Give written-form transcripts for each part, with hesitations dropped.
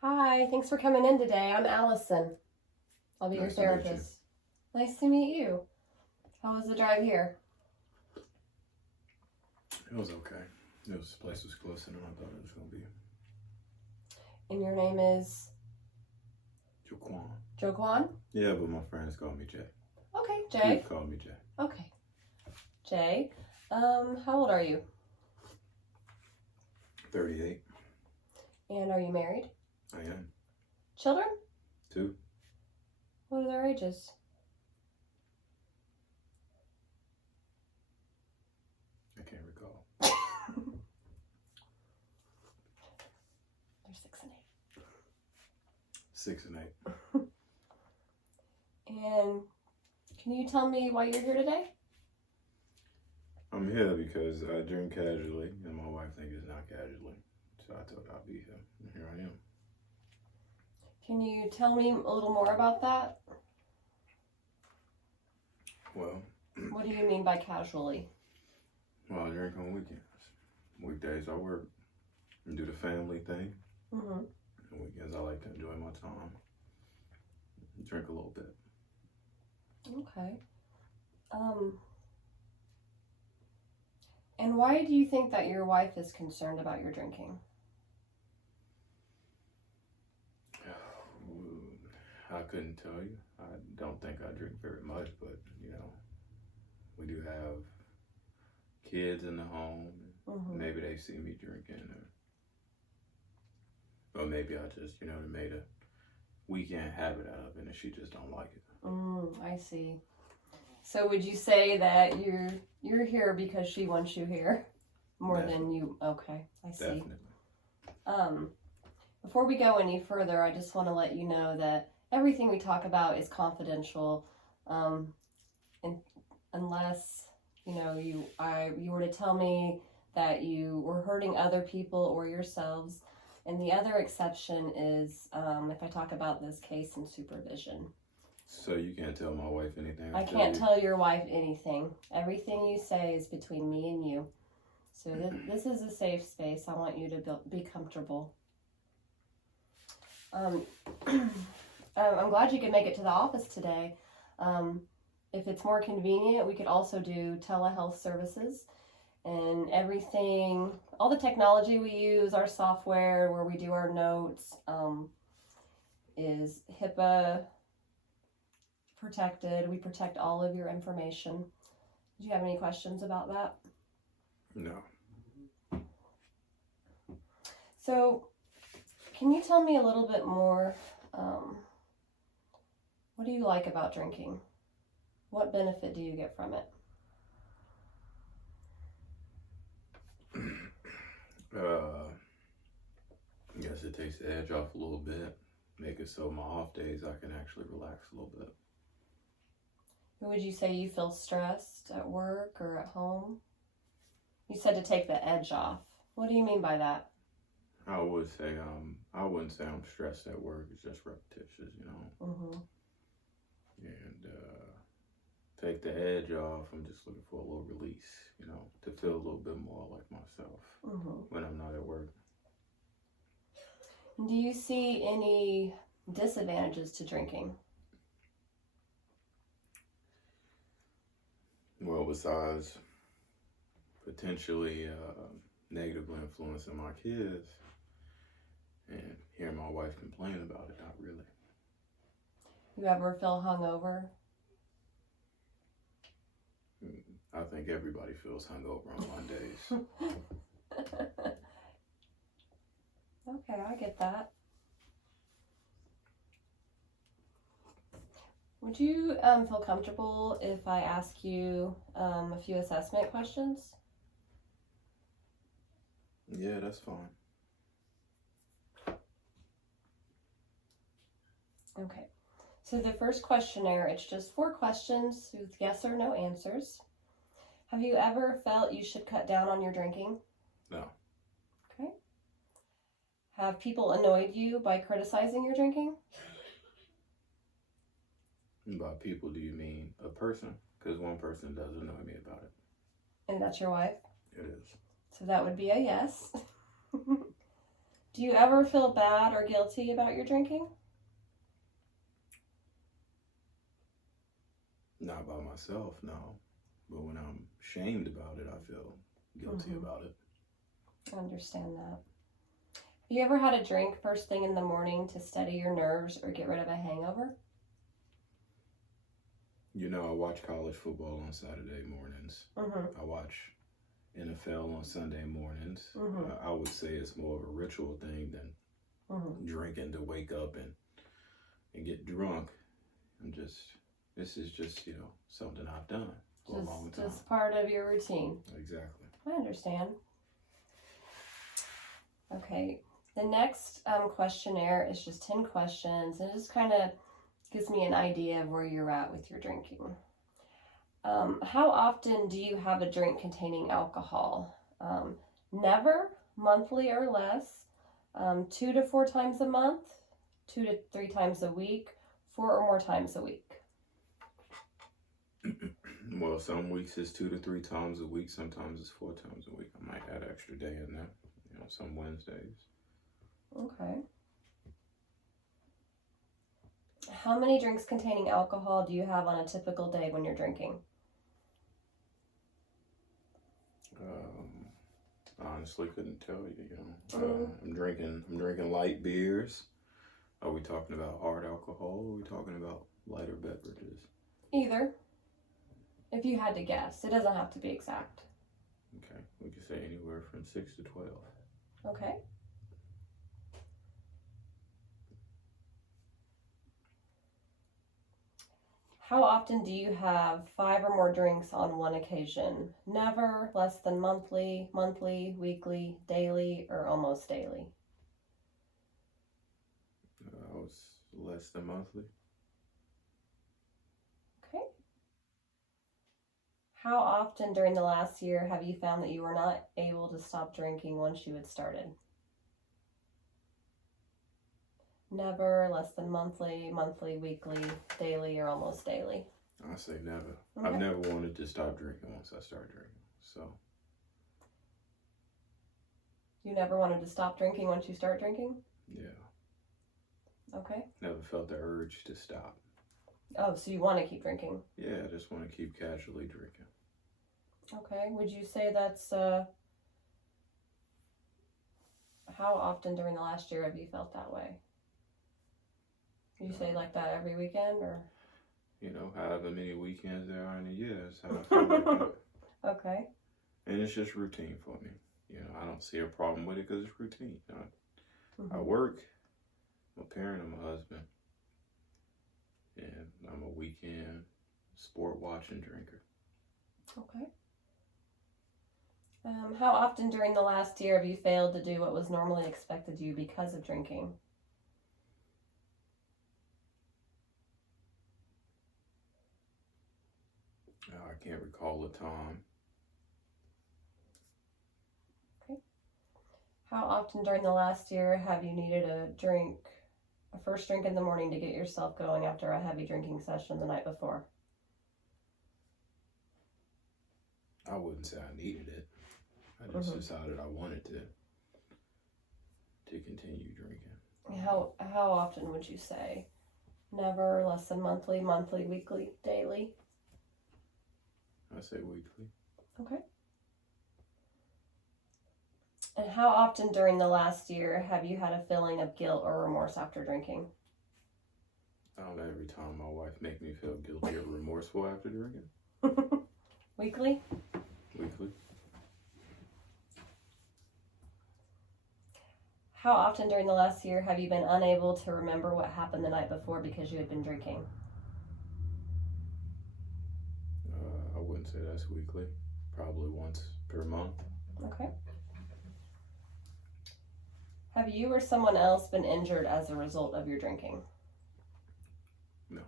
Hi, thanks for coming in today. I'm Allison. I'll be your Nice to meet you. therapist. Nice to meet you. How was the drive here? It was okay. This place was closer than I thought it was going to be. And your name is Jaquan. Joquan? Yeah, but my friends call me Jay. Okay, Jay. You call me Jay. Okay. Jay, how old are you? 38. And are you married? I am. Children? 2. What are their ages? I can't recall. They're 6 and 6 and 8. 8. And can you tell me why you're here today? I'm here because I drink casually, and my wife thinks it's not casually. So I told her I'll be here, and here I am. Can you tell me a little more about that? Well, What do you mean by casually? I drink on weekends. Weekdays I work and do the family thing. Mm-hmm. And weekends I like to enjoy my time. Drink a little bit. Okay. And why do you think that your wife is concerned about your drinking? I couldn't tell you. I don't think I drink very much, but we do have kids in the home. Mm-hmm. Maybe they see me drinking, or maybe I just made a weekend habit out of it, and she just don't like it. I see. So would you say that you're here because she wants you here more than you? Okay, I see. Definitely. Before we go any further, I just want to let you know that everything we talk about is confidential, and unless you were to tell me that you were hurting other people or yourselves. And the other exception is if I talk about this case in supervision. So you can't tell my wife anything? I can't tell your wife anything. Everything you say is between me and you. So this is a safe space. I want you to be comfortable. I'm glad you could make it to the office today. If it's more convenient, we could also do telehealth services. And everything, all the technology we use, our software where we do our notes, is HIPAA protected. We protect all of your information. Do you have any questions about that? No. So, can you tell me a little bit more? What do you like about drinking? What benefit do you get from it? I guess it takes the edge off a little bit. Make it so my off days I can actually relax a little bit. Would you say you feel stressed at work or at home? You said to take the edge off. What do you mean by that? I would say I wouldn't say I'm stressed at work. It's just repetitious, Mm-hmm. And take the edge off. I'm just looking for a little release, to feel a little bit more like myself when I'm not at work. Do you see any disadvantages to drinking? Well, besides potentially negatively influencing my kids and hearing my wife complain about it, not really. You ever feel hungover? I think everybody feels hungover on Mondays. Okay, I get that. Would you feel comfortable if I ask you a few assessment questions? Yeah, that's fine. Okay. So the first questionnaire, it's just 4 questions with yes or no answers. Have you ever felt you should cut down on your drinking? No. Okay. Have people annoyed you by criticizing your drinking? By people, do you mean a person? Because one person does annoy me about it. And that's your wife? It is. So that would be a yes. Do you ever feel bad or guilty about your drinking? Not by myself, no. But when I'm shamed about it, I feel guilty about it. I understand that. Have you ever had a drink first thing in the morning to steady your nerves or get rid of a hangover? You know, I watch college football on Saturday mornings. I watch NFL on Sunday mornings. I would say it's more of a ritual thing than drinking to wake up and get drunk. This is just, you know, something I've done for a long time. Just part of your routine. Exactly. I understand. Okay, the next questionnaire is just 10 questions, and it just kind of gives me an idea of where you're at with your drinking. How often do you have a drink containing alcohol? Never, monthly or less, 2 to 4 times a month, 2 to 3 times a week, 4 or more times a week. Well, some weeks it's 2 to 3 times a week. Sometimes it's 4 times a week. I might add an extra day in there. You know, some Wednesdays. Okay. How many drinks containing alcohol do you have on a typical day when you're drinking? Honestly, couldn't tell you. You know, I'm drinking light beers. Are we talking about hard alcohol? Or are we talking about lighter beverages? Either. If you had to guess, it doesn't have to be exact. Okay, we could say anywhere from 6 to 12. Okay. How often do you have 5 or more drinks on one occasion? Never, less than monthly, monthly, weekly, daily, or almost daily? I was less than monthly. Okay. How often during the last year have you found that you were not able to stop drinking once you had started? Never, less than monthly, monthly, weekly, daily, or almost daily? I say never. Okay. I've never wanted to stop drinking once I started drinking. So. You never wanted to stop drinking once you start drinking? Yeah. Okay. Never felt the urge to stop. Oh, so you want to keep drinking? Yeah, I just want to keep casually drinking. Okay. Would you say that's, how often during the last year have you felt that way? You say like that every weekend, or? You know, however many weekends there are in a year is how I feel like that. Okay. And it's just routine for me. You know, I don't see a problem with it because it's routine. I work, I'm a parent, I'm a husband, and I'm a weekend sport watching drinker. Okay. How often during the last year have you failed to do what was normally expected of you because of drinking? I can't recall a time. Okay. How often during the last year have you needed a first drink in the morning to get yourself going after a heavy drinking session the night before? I wouldn't say I needed it. I just decided I wanted to continue drinking. How often would you say? Never, less than monthly, monthly, weekly, daily? I say weekly. Okay. And how often during the last year have you had a feeling of guilt or remorse after drinking? Every time my wife makes me feel guilty or remorseful after drinking. Weekly? Weekly. How often during the last year have you been unable to remember what happened the night before because you had been drinking? I wouldn't say that's weekly. Probably once per month. Okay. Have you or someone else been injured as a result of your drinking? No.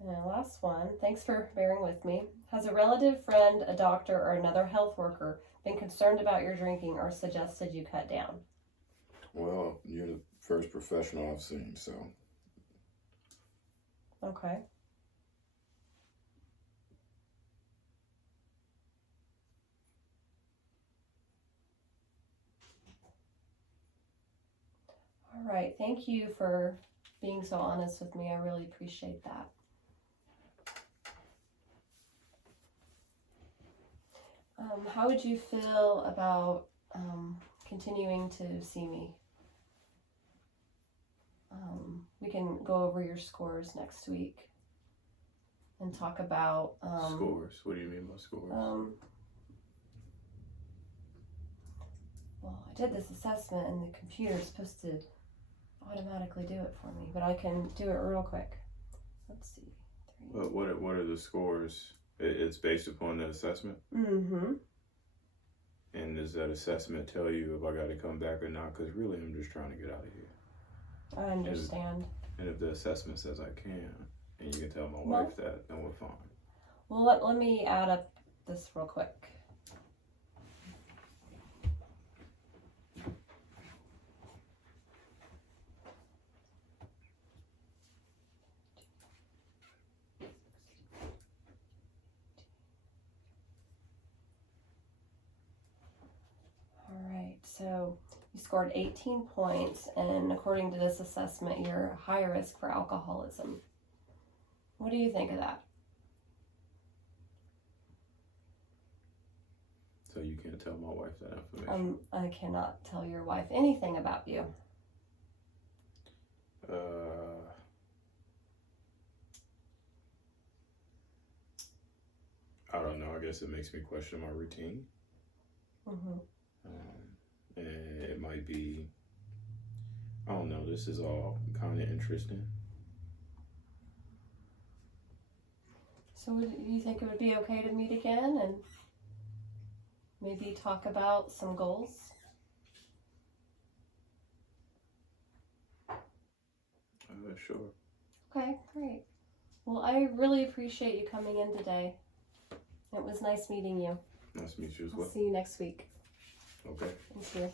And last one, thanks for bearing with me. Has a relative, friend, a doctor, or another health worker been concerned about your drinking or suggested you cut down? Well, you're the first professional I've seen, so. Okay. All right. Thank you for being so honest with me. I really appreciate that. How would you feel about continuing to see me? We can go over your scores next week and talk about scores. What do you mean by scores? Well, I did this assessment and the computer's supposed to automatically do it for me, but I can do it real quick. Let's see. But what are the scores? It's based upon the assessment? Mm-hmm. And does that assessment tell you if I got to come back or not? Because really, I'm just trying to get out of here. I understand. And if the assessment says I can, and you can tell my wife that, then we're fine. Well, let me add up this real quick. So you scored 18 points, and according to this assessment, you're high risk for alcoholism. What do you think of that? So you can't tell my wife that information? I cannot tell your wife anything about you. I don't know. I guess it makes me question my routine. Mm-hmm. And it might be, I don't know, this is all kind of interesting. So do you think it would be okay to meet again and maybe talk about some goals? Sure. Okay, great. Well, I really appreciate you coming in today. It was nice meeting you. Nice to meet you as well. I'll see you next week. Okay. Thank you.